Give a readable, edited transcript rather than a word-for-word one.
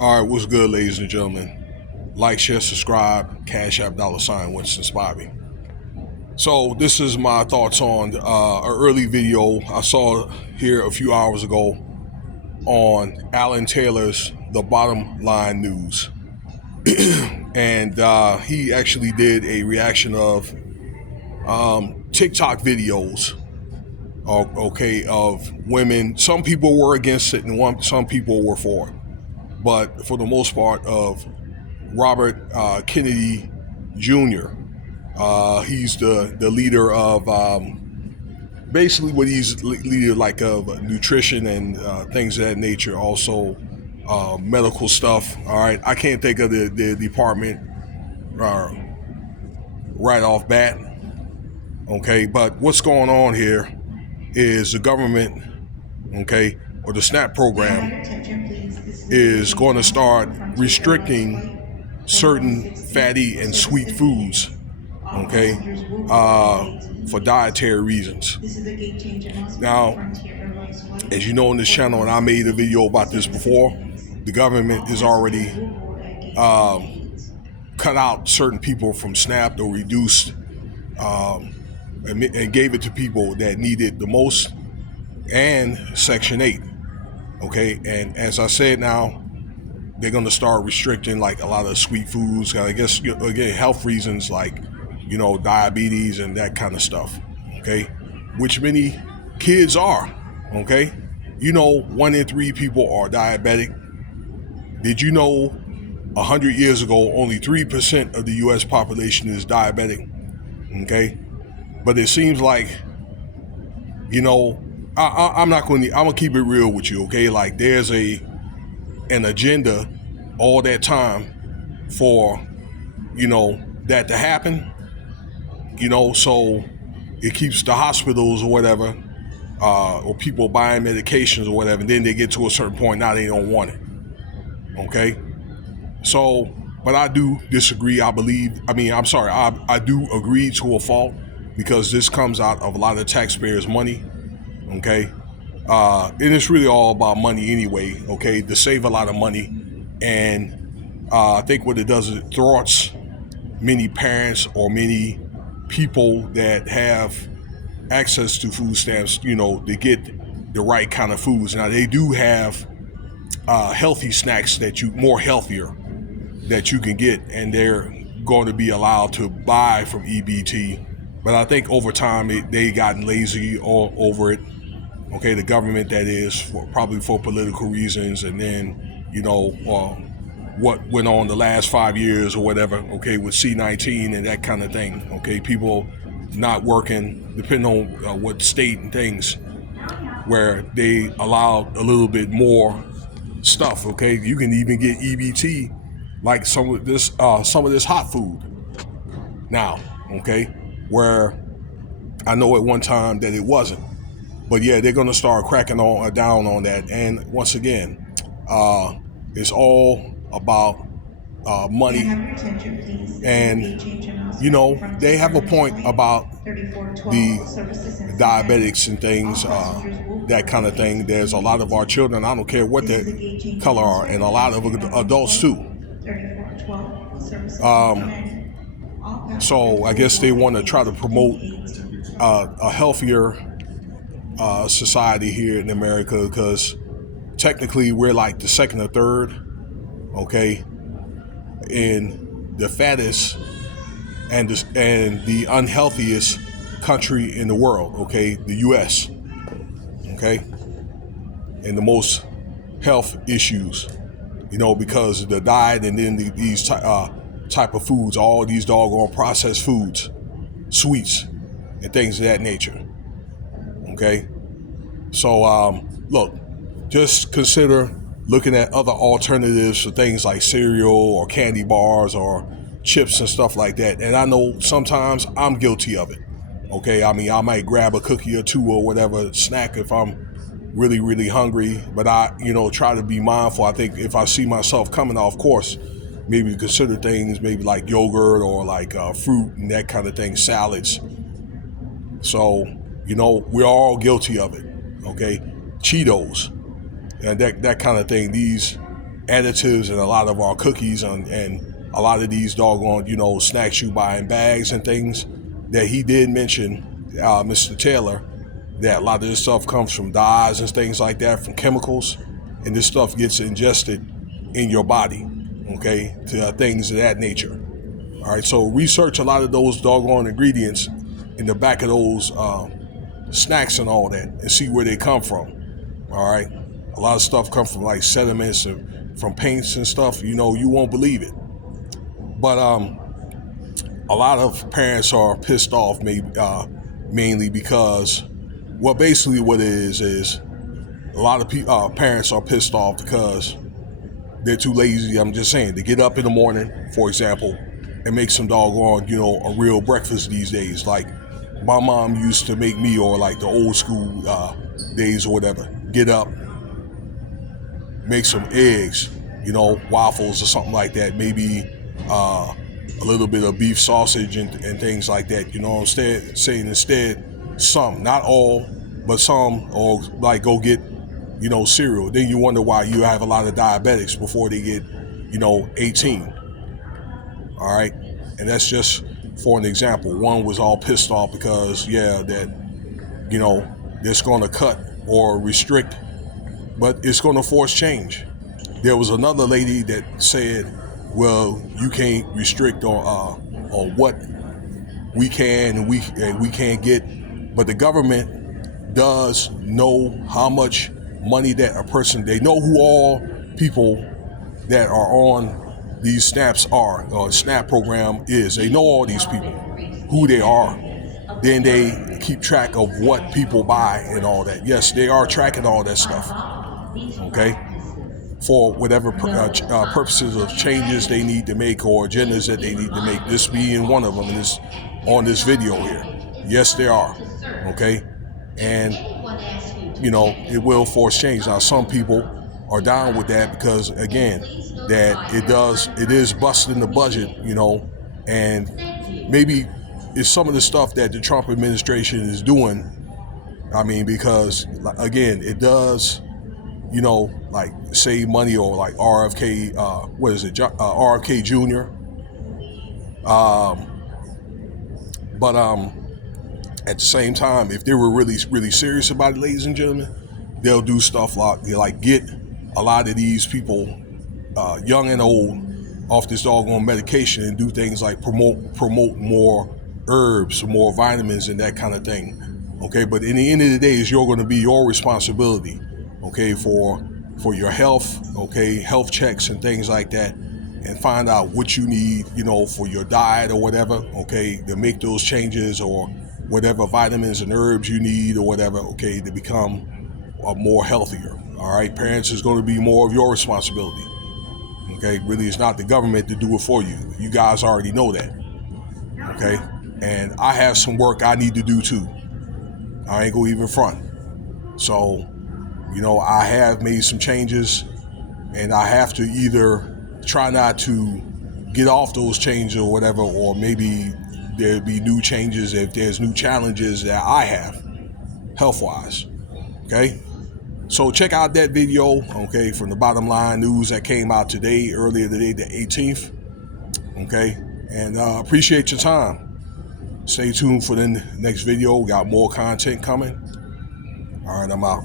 All right, what's good, ladies and gentlemen? Like, share, subscribe, Cash App, $ Winston Spivey. So this is my thoughts on an early video I saw here a few hours ago on Alan Taylor's The Bottom Line News. And he actually did a reaction of TikTok videos, okay, of women. Some people were against it and some people were for it. But for the most part, of Robert Kennedy Jr. He's the leader of basically what he's leader like of nutrition and things of that nature. Also, medical stuff. All right, I can't think of the department uh, right off bat. Okay, but what's going on here is the government, okay, or the SNAP program is going to start restricting certain fatty and sweet foods, okay, for dietary reasons. Now, as you know on this channel, and I made a video about this before, the government has already cut out certain people from SNAP or reduced and gave it to people that need it the most, and Section 8. Okay, and as I said now, they're going to start restricting like a lot of sweet foods. I guess, again, health reasons like, diabetes and that kind of stuff. Okay, which many kids are. Okay, 1 in 3 people are diabetic. Did you know 100 years ago only 3% of the U.S. population is diabetic? Okay, but it seems like, I'm not going to. I'm gonna keep it real with you. Okay, like there's an agenda all that time for that to happen. So it keeps the hospitals or whatever, or people buying medications or whatever. And then they get to a certain point, now they don't want it. Okay, so but I do disagree. I do agree to a fault, because this comes out of a lot of taxpayers' money. Okay, and it's really all about money anyway. Okay, to save a lot of money, and I think what it does is it thwarts many parents or many people that have access to food stamps, to get the right kind of foods. Now they do have healthy snacks more healthier that you can get, and they're going to be allowed to buy from EBT. But I think over time they gotten lazy all over it. Okay, the government, that is, probably for political reasons, and then what went on the last 5 years or whatever. Okay, with C-19 and that kind of thing. Okay, people not working, depending on what state and things, where they allowed a little bit more stuff. Okay, you can even get EBT like some of this hot food now. Okay, where I know at one time that it wasn't. But yeah, they're going to start cracking down on that. And once again, it's all about money. And, they have a point about the diabetics and things, that kind of thing. There's a lot of our children, I don't care what their color are, and a lot of adults too. So I guess they want to try to promote a healthier society here in America, because technically we're like the second or third, okay, in the fattest and the unhealthiest country in the world, okay, the U.S., okay, and the most health issues, because of the diet, and then these type of foods, all these doggone processed foods, sweets, and things of that nature. Okay, so look, just consider looking at other alternatives for things like cereal or candy bars or chips and stuff like that. And I know sometimes I'm guilty of it. Okay, I might grab a cookie or two or whatever snack if I'm really, really hungry. But I, try to be mindful. I think if I see myself coming off course, maybe consider things maybe like yogurt or like fruit and that kind of thing, salads. So, we're all guilty of it. Okay, Cheetos and that kind of thing. These additives in a lot of our cookies and a lot of these doggone, snacks you buy in bags and things, that he did mention, Mr. Taylor, that a lot of this stuff comes from dyes and things like that, from chemicals, and this stuff gets ingested in your body, okay, to things of that nature. All right, so research a lot of those doggone ingredients in the back of those snacks and all that, and see where they come from. All right, a lot of stuff comes from like sediments and from paints and stuff. You won't believe it. But a lot of parents are pissed off, maybe mainly because, well, basically what it is a lot of parents are pissed off because they're too lazy. I'm just saying, to get up in the morning, for example, and make some doggone, a real breakfast these days. Like my mom used to make me, or like the old school days or whatever. Get up, make some eggs, waffles or something like that. Maybe a little bit of beef sausage and things like that. Instead, some, not all, but some, or like go get, cereal. Then you wonder why you have a lot of diabetics before they get, 18. All right, and that's just for an example. One was all pissed off because that it's going to cut or restrict, but it's going to force change. There was another lady that said, well, you can't restrict on what we can and we can't get, but the government does know how much money that a person, they know who all people that are on these snaps are, or SNAP program is. They know all these people, who they are. Then they keep track of what people buy and all that. Yes, they are tracking all that stuff. Okay, for whatever purposes of changes they need to make or agendas that they need to make. This being one of them on this video here. Yes, they are. Okay, and it will force change. Now, some people are down with that because, again, that it is busting the budget, and maybe it's some of the stuff that the Trump administration is doing. I mean, because again, it does, like save money, or like RFK, RFK Jr. But at the same time, if they were really, really serious about it, ladies and gentlemen, they'll do stuff like get a lot of these people, young and old, off this doggone medication and do things like promote more herbs, more vitamins, and that kind of thing. Okay, but in the end of the day, it's going to be your responsibility. Okay, for your health. Okay, health checks and things like that, and find out what you need, for your diet or whatever. Okay, to make those changes, or whatever vitamins and herbs you need or whatever. Okay, to become more healthier. All right, parents, is going to be more of your responsibility. Okay, really, it's not the government to do it for you. You guys already know that. Okay, and I have some work I need to do too. I ain't gonna even front. So, I have made some changes, and I have to either try not to get off those changes or whatever, or maybe there'll be new changes if there's new challenges that I have health-wise. Okay, so check out that video, okay, from the Bottom Line News that came out earlier today, the 18th. Okay, and appreciate your time. Stay tuned for the next video. We got more content coming. All right, I'm out.